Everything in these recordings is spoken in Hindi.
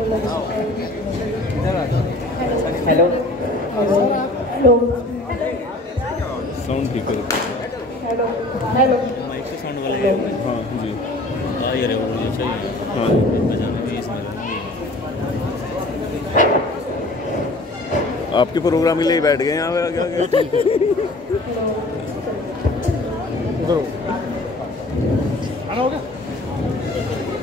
हेलो हेलो साउंड ठीक करो। हेलो हेलो माइक से साउंड वाला है। हाँ जी। हाँ ये वो अच्छा ही है। हाँ बजाना भी इसमें। आपके प्रोग्राम के लिए बैठ गए यहाँ पे आगे आगे।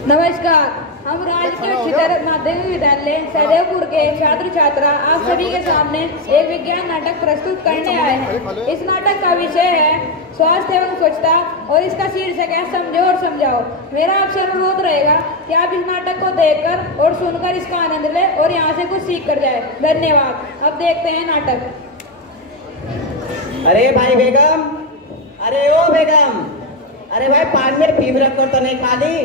नमस्कार, हम राजकीय उच्चतर माध्यमिक विद्यालय सहदेवपुर के छात्र छात्रा आप सभी के सामने एक विज्ञान नाटक प्रस्तुत करने आए हैं। इस नाटक का विषय है स्वास्थ्य एवं स्वच्छता और इसका शीर्षक है समझो और समझाओ। मेरा आपसे अनुरोध रहेगा कि आप इस नाटक को देखकर और सुनकर इसका आनंद लें और यहाँ से कुछ सीख कर जाए। धन्यवाद। अब देखते हैं नाटक। अरे भाई बेगम, अरे ओ बेगम, अरे भाई पान में भीम रखकर तो नहीं खा ली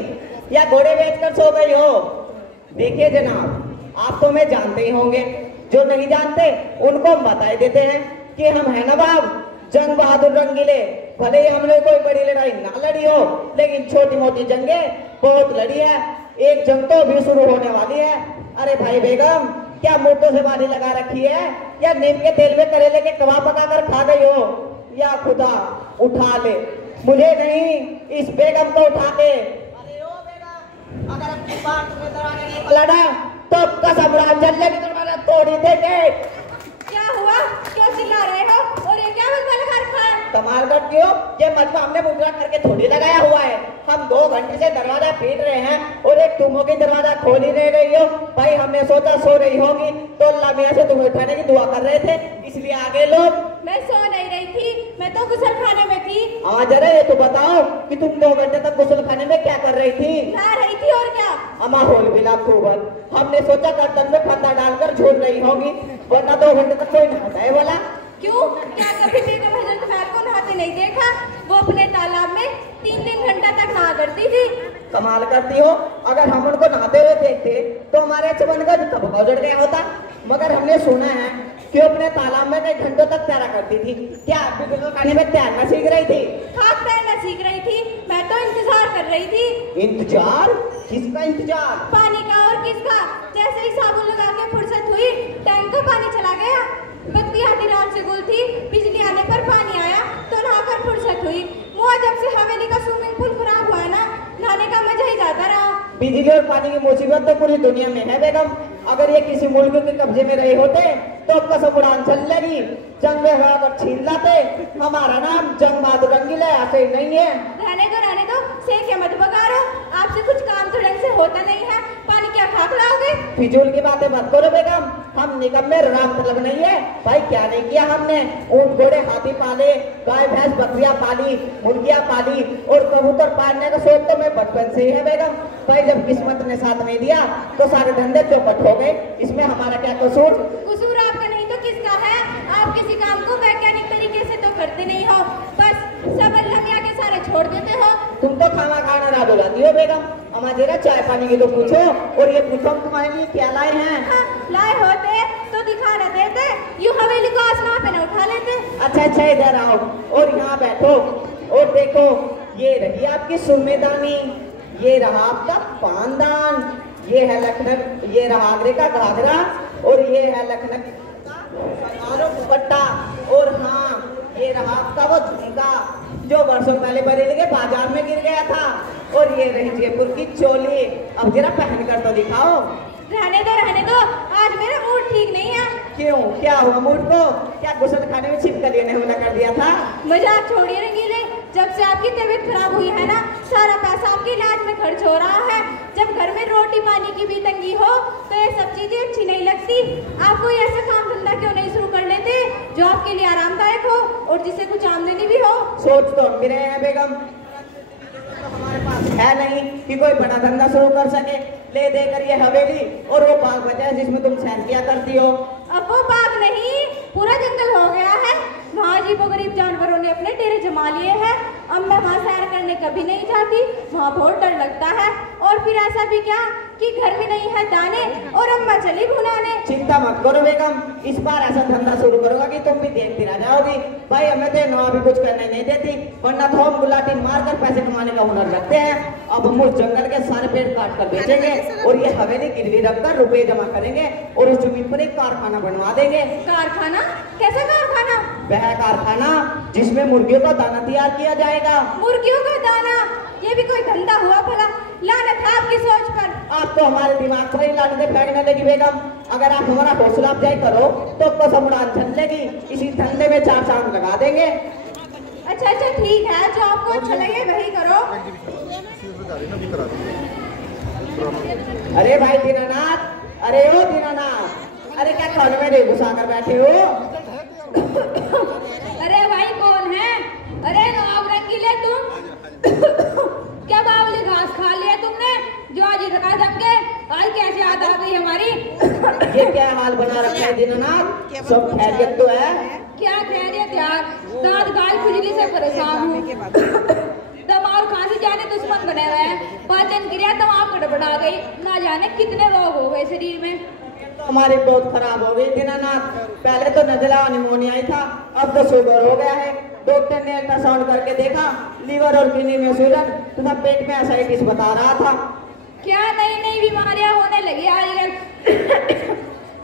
या घोड़े बेचकर सो गई हो? देखिए जनाब, आप तो मैं जानते ही होंगे, जो नहीं जानते उनको हम बता देते हैं कि हम है नवाब जंग बहादुर रंगीले। भले ही हमने कोई बड़ी लड़ाई ना लड़ी हो, लेकिन छोटी मोटी जंगें बहुत लड़ी है। एक जंग तो अभी शुरू होने वाली है। अरे भाई बेगम, क्या मुर्दों से बारी लगा रखी है या नीम के तेल में करेले के कबाब पकाकर खा गई हो? या खुदा उठा ले, मुझे नहीं इस बेगम को उठा के। अरे ओ बेगम, अगर अपनी बात तुम्हें दराने नहीं लड़ा तो कसम रामचंद्र की दरवाजा तोड़ी देंगे। क्या हुआ? क्यों चिल्ला रहे हो? और ये क्या मलबा लगा रखा है? कमाल करती हो, ये मलबा हमने बुकरा करके थोड़ी लगाया हुआ है। हम 2 घंटे से दरवाजा पीट रहे हैं और एक तुमों की दरवाजा खोल ही नहीं रही हो। भाई हमने सोचा सो रही होगी तो अल्लाह मियां से तुम्हें उठाने की दुआ कर रहे थे, इसलिए आगे लोग। मैं सो नहीं रही थी, मैं तो गुसल खाने में थी। आज जरा ये तो बताओ कि तुम 2 घंटे तक गुसल खाने में क्या कर रही थी? नहा रही थी और क्या। अमा होल बिला खूबन, हमने सोचा गर्दन में फंदा डालकर झूल रही होगी, वरना 2 घंटे तक कोई नहाता है बोला। क्यों? क्या कभी बेगम हजरत खैर को नहाते नहीं देखा? वो अपने तालाब में 3-3 घंटा तक नहा करती थी। कमाल करती हो, अगर हम उनको नहाते हुए देखते तो हमारे चमनगढ़ कब उजड़ गया होता। मगर हमने सुना है कि अपने तालाब में कई घंटों तक तैरा करती थी। क्या आप भी गुसल खाने में तैरना सीख रही थी? हाँ, तैरना सीख रही थी। मैं तो इंतजार कर रही थी। इंतजार? किसका इंतजार? पानी का और किसका? जैसे ही साबुन लगा के फुर्सत हुई, टैंक का पानी चला गया। बत्ती आधी रात से गुल थी, बिजली आने पर पानी आया तो नहाकर फुर्सत हुई। मुआ जब से हवेली का स्विमिंग पूल खराब हुआ है ना, नहाने का मजा ही जाता रहा। बिजली और पानी की मुसीबत तो पूरी दुनिया में है बेगम। अगर ये किसी मुल्क के कब्जे में रहे होते तो अब कसम उड़ान चल लगी, जंग में बराबर छीन लाते। हमारा नाम जंग बहादुर रंगीला ऐसे ही नहीं है। रहने दो, सेके मत बगारो। आपसे कुछ काम तो ढंग से होता नहीं है। पानी क्या खाक लाओगे? फिजूल की बातें मत करो बेगम, हम निगम में राम तलब नहीं है। भाई क्या नहीं किया हमने? ऊंट घोड़े हाथी पाले, गाय भैंस बकरियां पाली, मुर्गियां पाली और कबूतर पालने का शौक तो मैं बचपन से ही है बेगम। भाई जब किस्मत ने साथ नहीं दिया तो सारे धंधे चौपट हो गए, इसमें हमारा क्या कसूर? कसूर आपका नहीं तो किसका है? आप किसी काम को वैज्ञानिक तरीके से तो करते नहीं हो, बस सब अल्लाह मियां के सारे छोड़ देते हो। तुम तो खाना खाना रात बुलाती हो बेगम। हमारे जरा चाय पानी की तो पूछो, और ये पूछो हम तुम्हारे लिए क्या लाए हैं? हाँ, लाए होते तो दिखा न देते, यूं हवेली को आसमान पे न उठा लेते। अच्छा इधर आओ और यहाँ बैठो और देखो, ये रही आपकी सुम्मेदानी, ये रहा आपका पानदान, ये है लखनऊ, ये रहा आगरे का घाघरा और ये है लखनऊ का दुपट्टा। और हाँ, ये रहा आपका वो झुमका जो वर्षों पहले बरेली के बाजार में गिर गया था। और ये रही जयपुर की चोली, अब जरा पहन कर तो दिखाओ। रहने दो, आज मेरा मूड ठीक नहीं है। क्यों, क्या हुआ मूड को? क्या गुसल खाने में छिपकली ने हमला कर दिया था? मजाक छोड़िए रंगीले, जब से आपकी तबीयत खराब हुई है ना, सारा पैसा आपके इलाज में खर्च हो रहा है। जब घर में रोटी पानी की भी तंगी हो तो ये सब चीजें अच्छी नहीं लगती। आप कोई ऐसा काम धंधा क्यों नहीं शुरू कर लेते जो आपके लिए आरामदायक हो और जिससे कुछ आमदनी भी हो? सोच तो हम भी रहे हैं बेगम, तो हमारे पास है नहीं कि कोई बड़ा धंधा शुरू कर सके। ले देकर ये हवेली और वो बाग बचा है जिसमें तुम सैर किया करती हो। अब वो बाग नहीं, पूरा जंगल हो गया है। वहाँ अजीबोगरीब जानवरों ने अपने डेरे जमा लिए हैं। अब मैं वहाँ सैर करने कभी नहीं जाती, वहाँ बहुत डर लगता है। और फिर ऐसा भी क्या कि घर में नहीं है दाने और अम्मा चली भुनाने। चिंता मत करो बेगम, इस बार ऐसा धंधा शुरू करूंगा कि तुम भी देखती रह जाओगी। भाई हमें तो नवा भी कुछ करने नहीं देती, वरना तो हम गुलाटी मारकर पैसे कमाने का हुनर रखते हैं। अब हम उस जंगल के सारे पेड़ काट कर बेचेंगे और ये हवेली गिरवी रखकर रुपए जमा करेंगे और उस जमीन पर एक कारखाना बनवा देंगे। कारखाना? कैसा कारखाना? वह कारखाना जिसमें मुर्गियों का दाना तैयार किया जाएगा। मुर्गियों का दाना? ये भी कोई धंधा हुआ भला? लानत है आपकी सोच पर। आप तो हमारे दिमाग पर ही लानतें फेंकने लगी बेगम। अगर आप हमारा हौसला अफजाई करो तो कसम उड़ान चल लेगी। इसी धंधे में 4 चांद लगा देंगे। अच्छा अच्छा ठीक है, जो आपको अच्छा लगे वही करो। अरे भाई दीनानाथ, अरे ओ दीनानाथ, अरे क्या कान में नहीं घुसा कर बैठे हो? अरे भाई कौन है? अरे नवाब रंगीले तुम क्या बावली घास खा लिया तुमने जो आज रखा धमके? आज कैसे याद आ गई हमारी? ये क्या हाल बना रखा है दीनानाथ? सब खैरियत तो है? क्या खैरियत यार, दांत गाल खुजली से परेशान हूँ। दम और खांसी जाने दुश्मन बने हुए हैं, पाचन क्रिया तमाम गड़बड़ा गई, ना जाने कितने रोग हो गए शरीर में। तो हमारी बहुत खराब हो गई दीनानाथ। पहले तो नजला निमोनिया ही था, अब तो शुगर हो गया है। डॉक्टर ने अल्ट्रासाउंड करके देखा, लीवर और किडनी में सूजन तथा पेट में एसाइटिस बता रहा था। क्या नई नई बीमारियां होने लगी आजकल।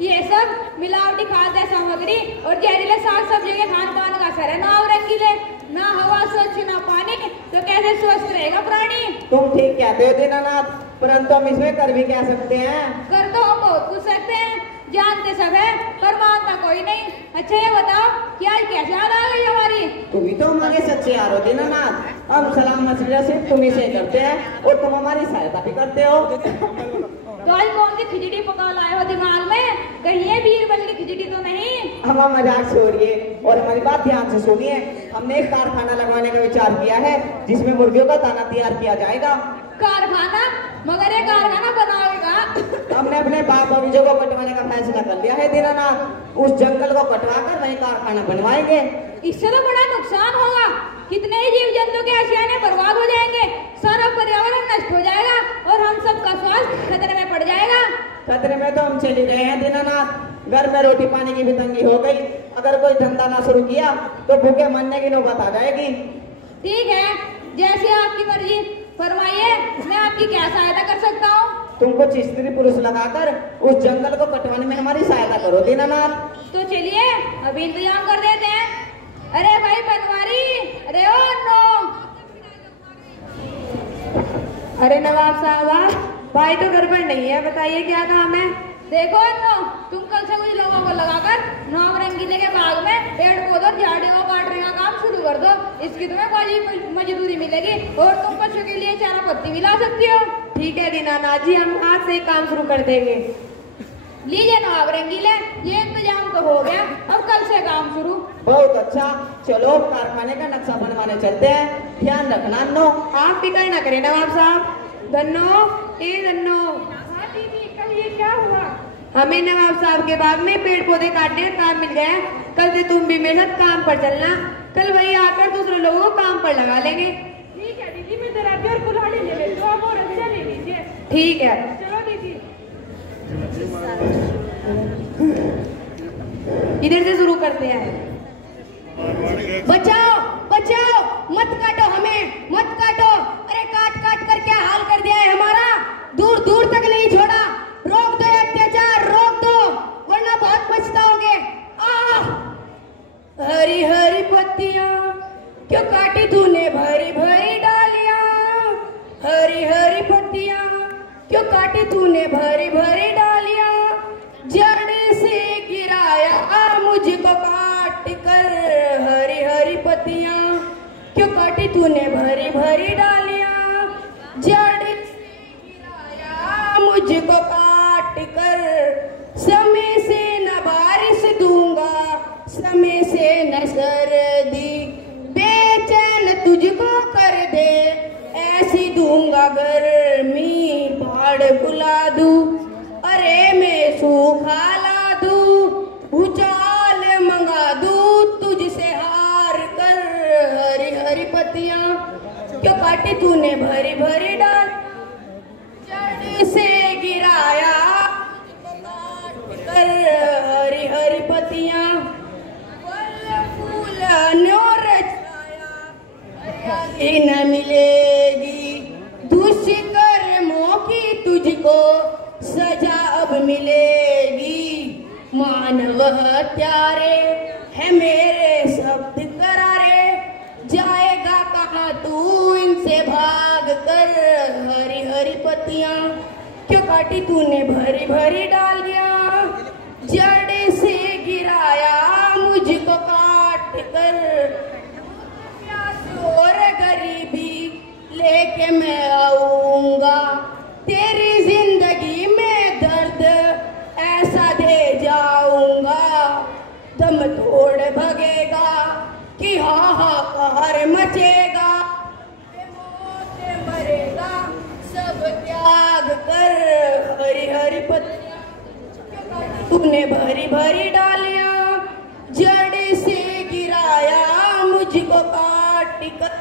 ये सब मिलावटी खाद्य सामग्री और जहरीले साग सब्जी के खान पान का असर है। ना रंगीले, ना हवा स्वच्छ ना पानी, तो कैसे स्वस्थ रहेगा प्राणी? तुम ठीक कहते हो दीनानाथ, परंतु हम इसमें कर भी क्या सकते हैं? कर तो हम बहुत कुछ सकते हैं, जानते सब है पर मानता कोई नहीं। अच्छा ये बताओ कि आज कैसे याद आ गई हमारी? तुम ही तो हमारे सच्चे यार हो दीनानाथ। हम सलाम मछलियाँ सिर्फ तुम ही से करते हैं और तुम हमारी सहायता भी करते हो। तो आज कौन सी खिचड़ी पका लाए हो दिमाग में? कहीं ये बीरबल की खिचड़ी तो नहीं? हम मजाक छोड़िए और हमारी बात ध्यान से सुनिए। हमने एक कारखाना लगवाने का विचार किया है जिसमें मुर्गियों का दाना तैयार किया जाएगा। कारखाना? मगर ये कारखाना बनाओगे? हमने अपने बाग बगीचों को कटवाने का फैसला कर लिया है दीनानाथ। उस जंगल को कटवाकर वहीं कारखाना बनवाएंगे। इससे तो बड़ा नुकसान होगा, कितने ही जीव जंतु के आशियाने बर्बाद हो जाएंगे, सारा पर्यावरण नष्ट हो जाएगा और हम सबका स्वास्थ्य खतरे में पड़ जाएगा। खतरे में तो हम चले गए हैं दीनानाथ। घर में रोटी पानी की भी तंगी हो गई। अगर कोई धंधा ना शुरू किया तो भूखे मरने की नौबत आ जाएगी। ठीक है, जैसी आपकी मर्जी, फरमाइए मैं आपकी क्या सहायता कर सकता हूँ? तुम कुछ स्त्री पुरुष लगाकर उस जंगल को कटवाने में हमारी सहायता करो दीनानाथ। तो चलिए अभी इंतजाम कर देते हैं। अरे भाई बनवारी, अरे ओ नो। अरे नवाब साहब, भाई तो घर पर नहीं है, बताइए क्या काम है? देखो नो, तुम कल से कुछ लोगों को लगाकर नौम रंगीले के बाग में पेड़ पौधों झाड़ियों को काटने का काम शुरू कर दो। इसकी तुम्हें कोई मजदूरी मिलेगी और तुम पशु के लिए चारा पत्ती भी ला सकती हो। ठीक है दीनानाथ जी, हम आज से काम शुरू कर देंगे। लीजिए नवाब रंगीले, ये इंतजाम तो हो गया, अब कल से काम शुरू। बहुत अच्छा, चलो कारखाने का नक्शा बनवाने चलते हैं। ध्यान रखना नो। आप फिक्र न करें नवाब साहब। धन्नो ए धन्नो। कल ये क्या हुआ? हमें नवाब साहब के बाग में पेड़ पौधे काटने का काम मिल गया। कल से तुम भी मेरे साथ काम पर चलना। कल वही आकर दूसरे लोगों को काम पर लगा लेंगे। ठीक है दीदी, मैं दराती और कुल्हाड़ी ले लेती हूँ, आप और अच्छा ले लीजिए। ठीक है, चलो दीदी। इधर से शुरू करते हैं। बचाओ बचाओ, मत काटो हमें, मत काटो। अरे काट काट कर क्या हाल कर दिया है हमारा, दूर दूर तक नहीं छोड़ा। रोक दो अत्याचार, रोक दो, वरना बहुत पछताओगे। हरी हरी पत्तियां क्यों काटी तूने भरी भरी डालियां, हरी हरी पत्तियां क्यों काटी तूने भरी भरी डालियां, जड़ से गिराया मुझको काट कर, हरी हरी पत्तियां क्यों काटी तूने भरी भरी डालियां, जड़ से गिराया मुझको काट कर, समय से न बारिश दूंगा, समय से न सर्दी, बेचैन तुझको कर दे, ऐसी दूंगा गर्मी, बाढ़ बुला दूं, अरे मैं सूखा ला दूं, भूचाल मंगा दूं तुझसे हार कर, हरी हरी पत्तियां क्यों काटी तूने भरी भरी डाल। मिलेगी। मानव हत्यारे है मेरे शब्द करारे, जाएगा कहाँ तू इनसे भाग कर। हरी हरी पत्तियां क्यों काटी तूने भरी भरी डालियां, जड़ से गिराया मुझको काट कर। प्यास और गरीबी लेके मैं आऊंगा, तेरी जिंदगी में दर्द ऐसा दे जाऊंगा। दम तोड़ भगेगा कि हाहाकार मचेगा, मौत मरेगा सब त्याग कर। हरी हरी पत्तियां तूने भरी भरी डालियां, जड़ से गिराया मुझको काट कर।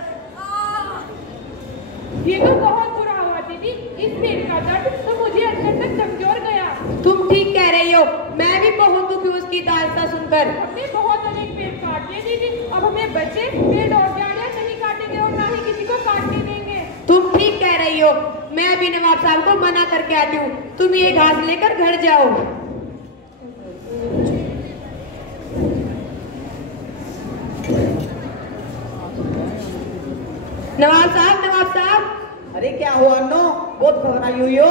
ये तो बहुत बुरा हुआ दीदी, इस पेड़ का दर्द तो मुझे अंदर तक कमजोर गया। तुम ठीक कह रही हो, मैं भी बहुत दुखी हूँ उसकी दास्तां सुनकर। हमने बहुत अनेक पेड़ काट लिए दीदी, अब हमें बचे पेड़ और झाड़ियां नहीं काटेंगे और ना ही किसी को काटने देंगे। तुम ठीक कह रही हो, मैं भी नवाब साहब को मना करके आती हूँ। तुम ये घास लेकर घर जाओ। नवाब साहब, नवाब साहब। अरे क्या हुआ अन्नो, बहुत घबराई हुई हो?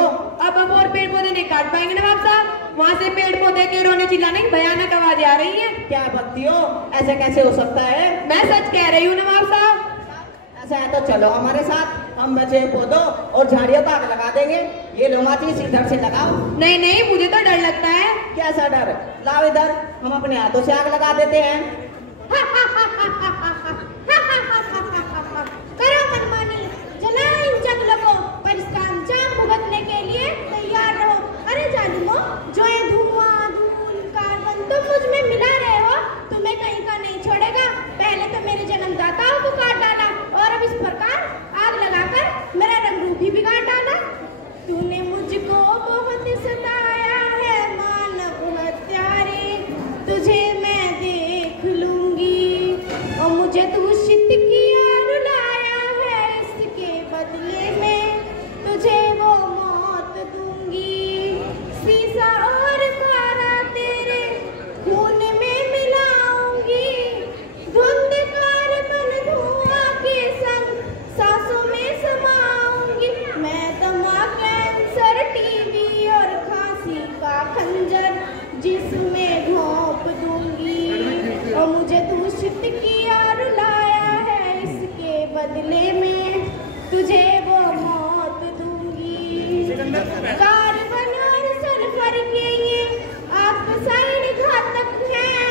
अब हम और पेड़ पौधे नहीं काट पाएंगे नवाब साहब। वहाँ से पेड़ पौधे के रोने चिल्लाने की भयानक आवाजें आ रही है। क्या बकती हो, ऐसे कैसे हो सकता है? मैं सच कह रही हूँ नवाब साहब। ऐसा है तो चलो हमारे साथ, हम बचे पौधों और झाड़ियों को आग लगा देंगे। ये लो माचिस इधर से लगाओ। नहीं नहीं, मुझे तो डर लगता है। कैसा डर? लाओ इधर, हम अपने हाथों से आग लगा देते हैं। करो मनमानी, जलाओ इन जंगलों को, पर इसका अंजाम भुगतने के लिए तैयार रहो। अरे जालिमो, जो ये धुआं, धूल, कार्बन तुम मुझ में मिला रहे हो, तुम्हें कहीं का नहीं छोड़ेगा। पहले तो मेरे जन्मदाताओं को काट डाला और अब इस प्रकार आग लगाकर मेरा रंग रूप भी बिगाड़ डाला। तूने मुझको बहुत सताया है मानव हत्यारे, तुझे मैं देख लूंगी और मुझे दूषित किया रुलाया है, इसके बदले में तुझे वो मौत दूंगी। सीसा और कारा तेरे खून में मिलाऊंगी, धुंधकार बन धुआं के संग सांसों में समाऊंगी। मैं दमा, कैंसर, टीबी और खांसी का खंजर जिसमें घोंप दूंगी और मुझे दूषित किया रुलाया है, इसके बदले में तुझे वो मौत दूंगी। कार्बन और सल्फर के ये ऑक्साइड घातक हैं,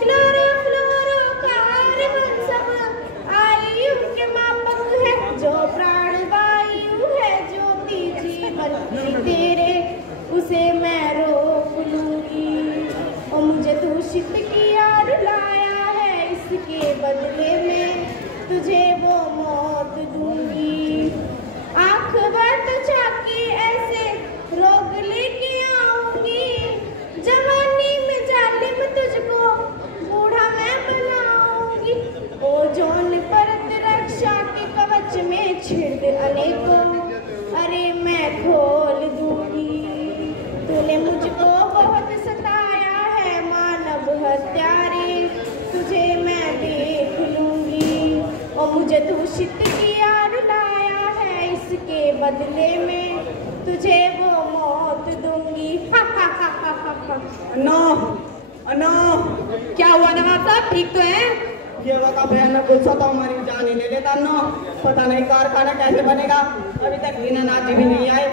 क्लोरोफ्लोरो कार्बन सब आयु के मापक है। जो प्राण वायु है, ज्योति जीवन की तेरे, उसे मैं रोक लूंगी और मुझे दूषित किया रुलाया है, इसके बदले में तुझे वो मौत दूंगी। आंख बंद झांकी ऐसे रोग लेके आऊंगी, जवानी में जालिम तुझको बूढ़ा मैं बनाऊंगी। ओजोन परत रक्षा के कवच में छिड़ अनेकों, अरे मैं खोल दूंगी। तूने मुझको बहुत सताया है मानव हत्यारे, तुझे मैं देख लूंगी और मुझे दूषित किया रुलाया है, इसके बदले में तुझे वो मौत दूंगी। अन्नो, अन्नो, क्या हुआ नवाब साहब, ठीक तो है? ये वका भयानक गुस्सा तो हमारी जान ही ले लेता अन्नो। पता नहीं कारखाना कैसे बनेगा, अभी तक मीनानाथ जी भी नहीं आए।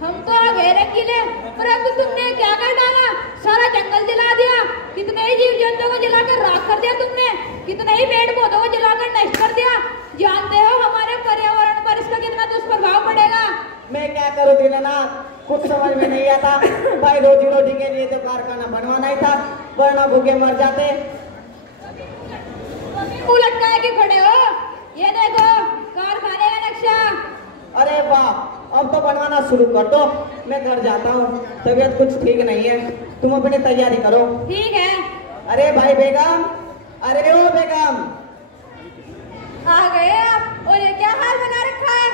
हम तो आ गए रंगीले, परंतु तुमने क्या कर डाला? सारा जंगल जला दिया, कितने ही जीव जंतुओं को जलाकर राख कर दिया तुमने, कितने ही पेड़ पौधों को जलाकर नष्ट कर दिया। जानते हो हमारे पर्यावरण पर इसका कितना दुष्प्रभाव पड़ेगा? मैं क्या करूं दीनानाथ, कुछ समझ में नहीं आता। भाई रोजी रोटी के लिए तो कारखाना बनवाना ही था, वरना भूखे मर जाते। मुंह लटकाए के खड़े हो, ये देखो कारखाने का नक्शा। अरे वाह, अब तो बनवाना शुरू कर दो। मैं घर जाता हूँ, तबीयत कुछ ठीक नहीं है, तुम अपनी तैयारी करो। ठीक है। अरे भाई बेगम, अरे ओ बेगम, आ गए आप, और ये क्या हाल बना रखा है?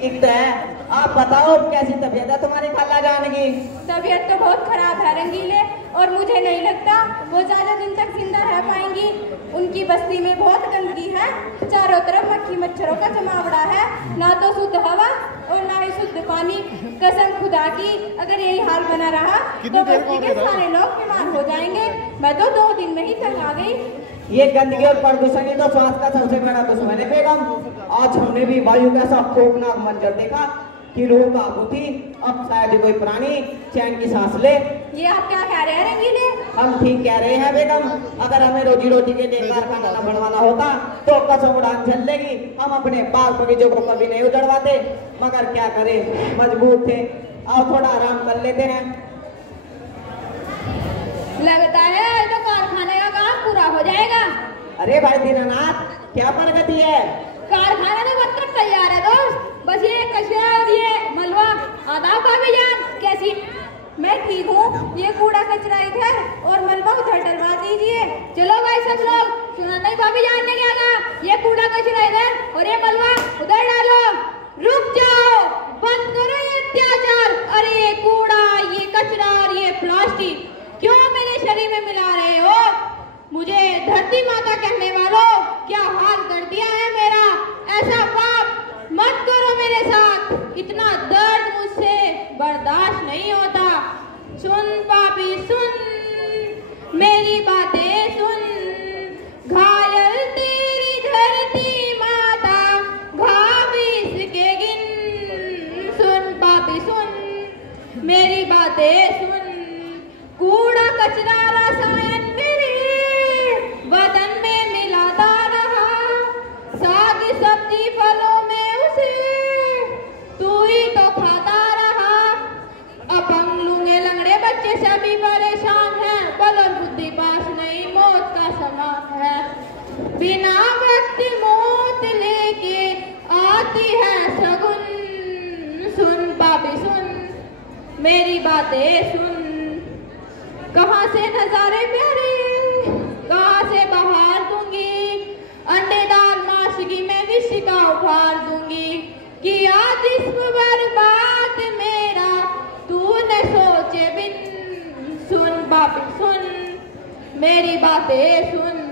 एक तो है, आप बताओ कैसी तबीयत है तुम्हारी खाला जान की? तबीयत तो बहुत खराब है रंगीले, और मुझे नहीं लगता वो ज्यादा दिन तक जिंदा रह पाएंगी। उनकी बस्ती में बहुत गंदगी है, चारों तरफ मक्खी मच्छरों का जमावड़ा है, ना तो शुद्ध हवा और ना ही शुद्ध पानी। कसम खुदा की अगर यही हाल बना रहा तो बस्ती के सारे लोग बीमार हो जाएंगे। मैं तो 2 दिन में ही तंग आ गई। ये गंदगी और प्रदूषण ही तो स्वास्थ्य का सबसे बड़ा दुश्मन है बेगम। आज हमने भी वायु का ऐसा खौफनाक मंजर देखा कि रूह काबू थी। अब शायद कोई प्राणी चैन की सांस ले। ये आप क्या कह रहे हैं रंगीले? हम ठीक कह रहे हैं बेगम। अगर हमें रोजी रोटी के लिए कारखाना न बनवाना होता तो कसम उड़ान झल लेगी। हम अपने बाग बगीचों को कभी नहीं उजड़वाते, मगर क्या करें, मजबूर थे। आओ थोड़ा आराम कर लेते हैं। लगता है तो कारखाने का काम पूरा हो जाएगा। अरे भाई दीनानाथ, क्या प्रगति है? कारखाना तो बनकर तैयार है दोस्त, बस ये कचरा और ये मलबा। आदाब भाभी जान, कैसी? मैं ठीक हूँ। ये कूड़ा कचरा इधर और मलबा उधर डलवा दीजिए। चलो भाई सब लोग, सुना नहीं भाभी जान ने क्या कहा? ये कूड़ा कचरा इधर और ये मलबा उधर डालो। रुक जाओ, बंद करो ये अत्याचार। अरे ये कूड़ा, ये कचरा और ये प्लास्टिक क्यों मेरे शरीर में मिला रहे हो? मुझे धरती माता कहने वालों, क्या हाल कर दिया है मेरा। ऐसा पाप मत करो मेरे साथ, इतना दर्द मुझसे बर्दाश्त नहीं होता। सुन पापी सुन, मेरी बातें सुन। घायल तेरी धरती माता, घाव इसके गिन। सुन पापी सुन, मेरी बातें सुन। कूड़ा कचरा रसायन मेरे बदन में मिलाता रहा, साग सब्जी फलों में उसे तू ही तो खाता रहा। अपंग लूंगे लंगड़े बच्चे सभी परेशान हैं, बल और बुद्धि पास नहीं, मौत का समान है। बिना व्यक्ति मौत लेके आती है सगुन। सुन पापी सुन, मेरी बातें सुन। कहाँ से नजारे प्यारे, कहाँ से बहार दूंगी। अंडे दाल मांस की मैं विष का उपहार दूंगी। किया जिस्म बर्बाद मेरा तूने सोचे बिन। सुन बाप सुन, मेरी बातें सुन।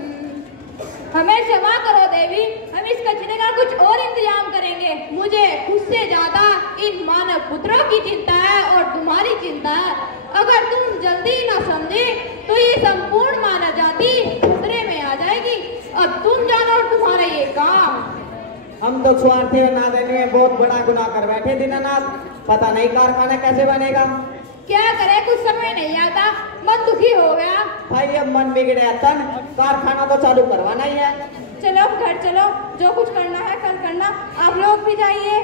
हमें क्षमा करो देवी, हम इस कचरे का कुछ और इंतजाम करेंगे। मुझे खुद से ज्यादा इन मानव पुत्रों की चिंता है और तुम्हारी चिंता है। अगर तुम जल्दी ना समझे तो ये संपूर्ण मानव जाति खतरे में आ जाएगी। अब तुम जानो और तुम्हारा ये काम। हम तो स्वार्थी और नादानी में बहुत बड़ा गुनाह कर बैठे दीनानाथ। पता नहीं कारखाना कैसे बनेगा। क्या करे, कुछ समझ नहीं आता, मन दुखी हो गया। भाई अब मन बिगड़े तन, कारखाना तो चालू करवाना ही है। चलो घर चलो, जो कुछ करना है कल करना। आप लोग भी जाइए।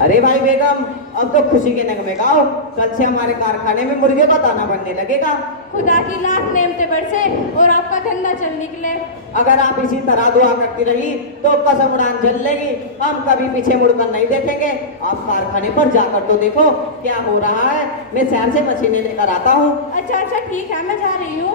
अरे भाई बेगम, अब तो खुशी के नगमे गाओ। कल से हमारे कारखाने में मुर्गे का दाना बनने लगेगा। खुदा की लाख नेमतें बरसे और आपका धंधा चल निकले। अगर आप इसी तरह दुआ करती रही तो कसम उड़ान झल लेगी। हम कभी पीछे मुड़कर नहीं देखेंगे। आप कारखाने पर जाकर तो देखो क्या हो रहा है। मैं शहर से मशीनें लेकर आता हूँ। अच्छा ठीक है, मैं जा रही हूँ।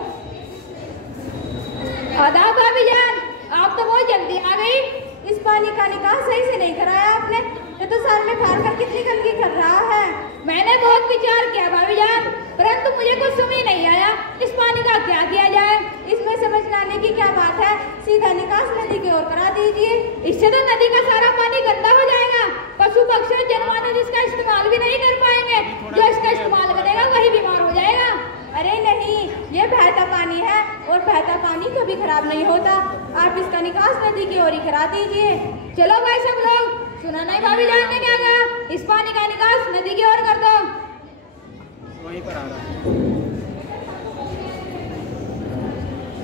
आदाब भाभी जान, आप तो बहुत जल्दी आ गई। इस पानी का निकाल सही से नहीं कराया आपने। ये तो साल में फाड़ कर कितनी गंदगी कर रहा है। मैंने बहुत विचार किया भाभी जान, परंतु मुझे कुछ समझ नहीं आया इस पानी का क्या किया जाए। इसमें समझ लाने की क्या बात है, सीधा निकास नदी की ओर करा दीजिए। इससे तो नदी का सारा पानी गंदा हो जाएगा। पशु पक्षी जनमानव इसका इस्तेमाल भी नहीं कर पाएंगे। जो इसका इस्तेमाल करेगा वही बीमार हो जाएगा। अरे नहीं, ये बहता पानी है और बहता पानी कभी खराब नहीं होता। आप इसका निकास नदी की ओर ही करा दीजिए। चलो भाई सब लोग, सुना नहीं भाभी जान ने क्या कहा? इस पानी का निकास नदी की ओर कर दो। वहीं पर आ रहा।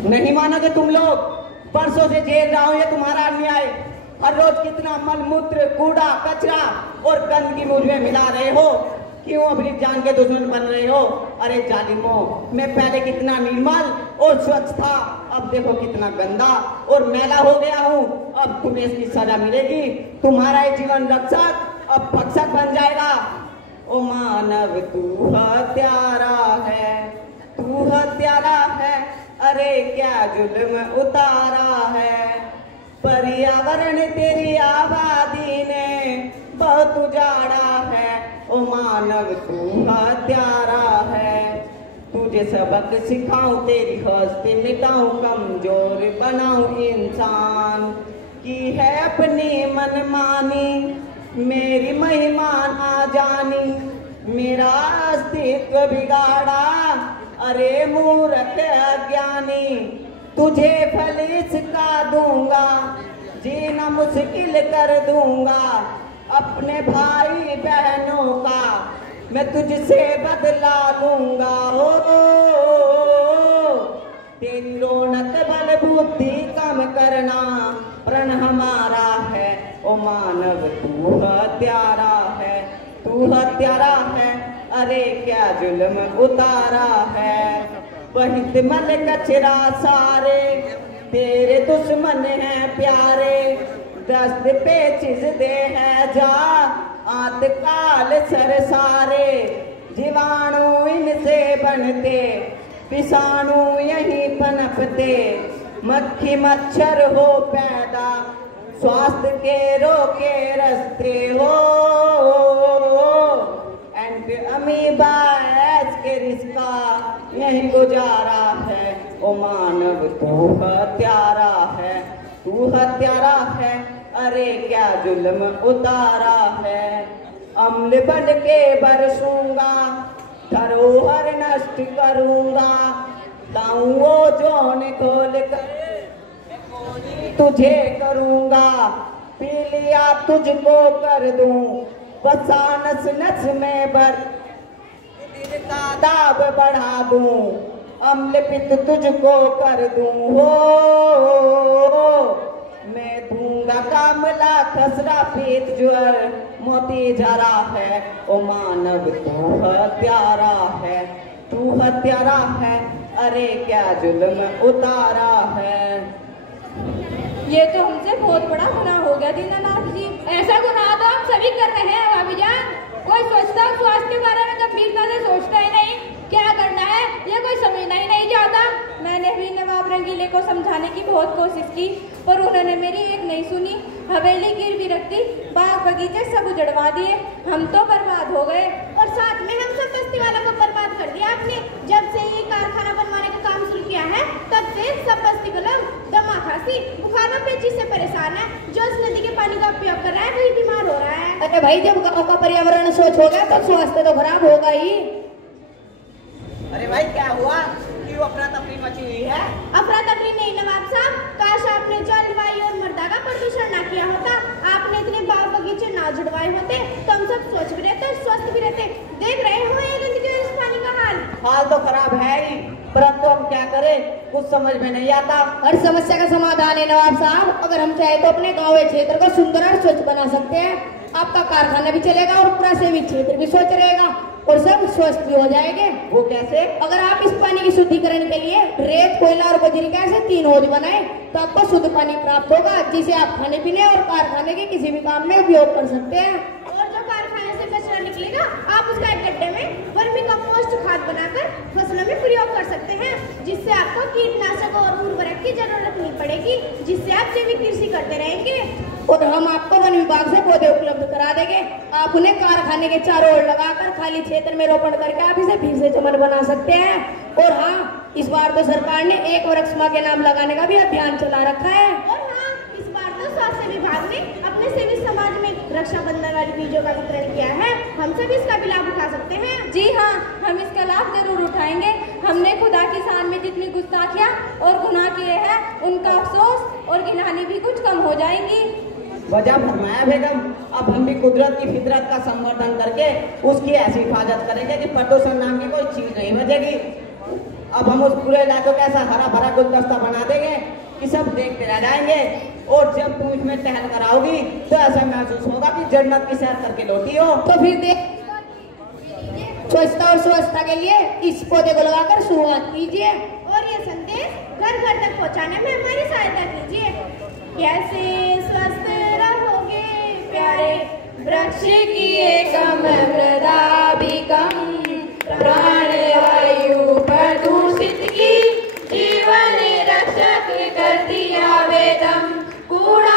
नहीं मानोगे तुम लोग? परसों से झेल रहा हूँ ये तुम्हारा अन्याय। हर रोज कितना मलमूत्र, कूड़ा, कचरा और गंदगी मुझ में मिला रहे हो। क्यों अपनी जान के दुश्मन बन रहे हो? अरे जालिमों, मैं पहले कितना निर्मल और स्वच्छ था, अब देखो कितना गंदा और मैला हो गया हूँ। अब तुम्हें इसकी सजा मिलेगी। तुम्हारा ये जीवन रक्षक अब भक्षक बन जाएगा। ओ मानव तू हत्यारा है, तू हत्यारा है। अरे क्या जुल्म उतारा है, पर्यावरण तेरी आबादी ने बहुत उजाड़ा है, ओ मानव तू हत्यारा है। तुझे सबक सिखाऊं तेरी हस्ती मिटाऊं, कमजोर बनाऊं इंसान की है अपनी मनमानी, मेरी मेहमान आ जानी, मेरा अस्तित्व बिगाड़ा, अरे मूर्ख अज्ञानी। तुझे फल इसका दूंगा, जीना मुश्किल कर दूंगा, अपने भाई बहनों का मैं तुझसे बदला लूंगा। हो तेरी रौनक बल बुद्धि कम करना प्रण हमारा है, ओ मानव तू हत्यारा है, तू हत्यारा है, अरे क्या जुल्म उतारा है। वही मल कचरा सारे तेरे दुश्मन हैं प्यारे, दस्त पे चिज दे है जा आत काल सर सारे। जीवाणु इनसे बनते, विषाणु यहीं पनपते, मक्खी मच्छर हो पैदा, स्वास्थ्य के रोके रस्ते हो। एंड अमीबा के रिश्का यही गुजारा है, ओ मानव तू हत्यारा है, तू हत्यारा है, अरे क्या जुल्म उतारा है। अम्ल बन के बरसूंगा, धरोहर नष्ट करूंगा, लाऊं वो जोन खोल कर तुझे करूंगा, पी लिया तुझको कर दूं, बसा नस नस में भर दिल का दाब बढ़ा दूं, अम्ल पित्त तुझको कर दूं। हो मैं दूंगा कामला खसरा पीत ज्वर मोती जरा है, ओ मानव तू हत्यारा है, तू हत्यारा है, अरे क्या जुल्म उतारा है। ये तो हमसे बहुत बड़ा गुनाह हो गया दीनानाथ जी। ऐसा गुनाह तो हम सभी कर रहे हैं भाभी जान। कोई सोचता स्वास्थ्य के बारे में गंभीरता से सोचता ही नहीं, क्या करना है ये कोई समझना ही नहीं चाहता। मैंने भी नवाब रंगीले को समझाने की बहुत कोशिश की, पर उन्होंने मेरी एक नहीं सुनी। हवेली गिरवी रख दी, बाग बगीचे सब उजड़वा दिए, हम तो बर्बाद हो गए। और साथ में हम सब बस्ती वालों को बर्बाद कर दिया आपने। जब से ये कारखाना बनवाने का काम शुरू किया है, तब से सब बस्ती को लोग दमा खांसी बुखार में पेची से परेशान है। जो इस नदी के पानी का उपयोग कर रहा है वही बीमार हो रहा है। अरे भाई जब गाँव का पर्यावरण स्वच्छ हो गया तो स्वास्थ्य तो खराब होगा ही। अरे भाई क्या हुआ, क्यों अफरा तफरी मची हुई है? अफरा तफरी नहीं नवाब साहब, काश आपने जलवायु और मृदा का प्रदूषण ना किया होता, आपने इतने बाग बगीचे ना जुड़वाए होते तो हम सब स्वच्छ भी रहते, स्वस्थ भी रहते। देख रहे हो ये गंदगी और इस पानी का हाल तो खराब है ही, परंतु हम क्या करें, कुछ समझ में नहीं आता। हर समस्या का समाधान है नवाब साहब, अगर हम चाहे तो अपने गाँव क्षेत्र को सुंदर और स्वच्छ बना सकते हैं। आपका कारखाना भी चलेगा और पूरा सेवी क्षेत्र भी स्वच्छ रहेगा और सब स्वस्थ भी हो जाएंगे। वो कैसे? अगर आप इस पानी की शुद्धिकरण के लिए रेत, कोयला और बजरी का ऐसे 3 हौज बनाए तो आपको शुद्ध पानी प्राप्त होगा, जिसे आप खाने पीने और कारखाने के किसी भी काम में उपयोग कर सकते हैं। और जो कारखाने से कचरा निकलेगा, आप उसका एक गड्ढे में वर्मी कंपोस्ट खाद बनाकर फसलों में प्रयोग कर सकते हैं, जिससे आपको कीटनाशक और उर्वरक की जरूरत नहीं पड़ेगी, जिससे आप जैविक कृषि करते रहेंगे। और हम आपको वन विभाग से पौधे उपलब्ध करा देंगे, आप उन्हें कारखाने के चारों ओर लगाकर खाली क्षेत्र में रोपण करके आप इसे फिर से चमन बना सकते हैं। और हाँ, इस बार तो सरकार ने एक वृक्ष माँ के नाम लगाने का भी अभियान चला रखा है। और हाँ, इस बार तो स्वास्थ्य विभाग ने अपने सेवी समाज में रक्षाबंधन वाली बीजों का वितरण किया है, हम सब इसका भी लाभ उठा सकते हैं। जी हाँ, हम इसका लाभ जरूर उठाएंगे। हमने खुदा की शान में जितनी गुस्ताखियाँ और गुनाह किए हैं, उनका अफसोस और गिलानी भी कुछ कम हो जाएंगी। वजह फरमाया बेगम, अब हम भी कुदरत की फितरत का संवर्धन करके उसकी ऐसी हिफाजत करेंगे कि प्रदूषण नाम की कोई चीज नहीं बचेगी। अब हम उस पूरे इलाके को ऐसा हरा भरा गुलदस्ता बना देंगे कि सब देखते रह जाएंगे, और जब तुम इसमें टहल कर आओगी तो ऐसा महसूस होगा कि जन्नत की सैर करके लौटी हो। तो फिर देख, स्वच्छता और स्वच्छता के लिए इस पौधे को लगाकर शुरुआत कीजिए और ये संदेश घर घर तक पहुंचाने में हमारी सहायता कीजिए। कैसे स्वस्थ रहोगे प्यारे, वृक्ष किए कम, मृदा भी कम, प्राण वायु प्रदूषित की जीवन रक्षक कर दिया वेदम, कूड़ा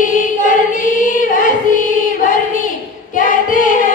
जैसी करनी वैसी भरनी, कहते हैं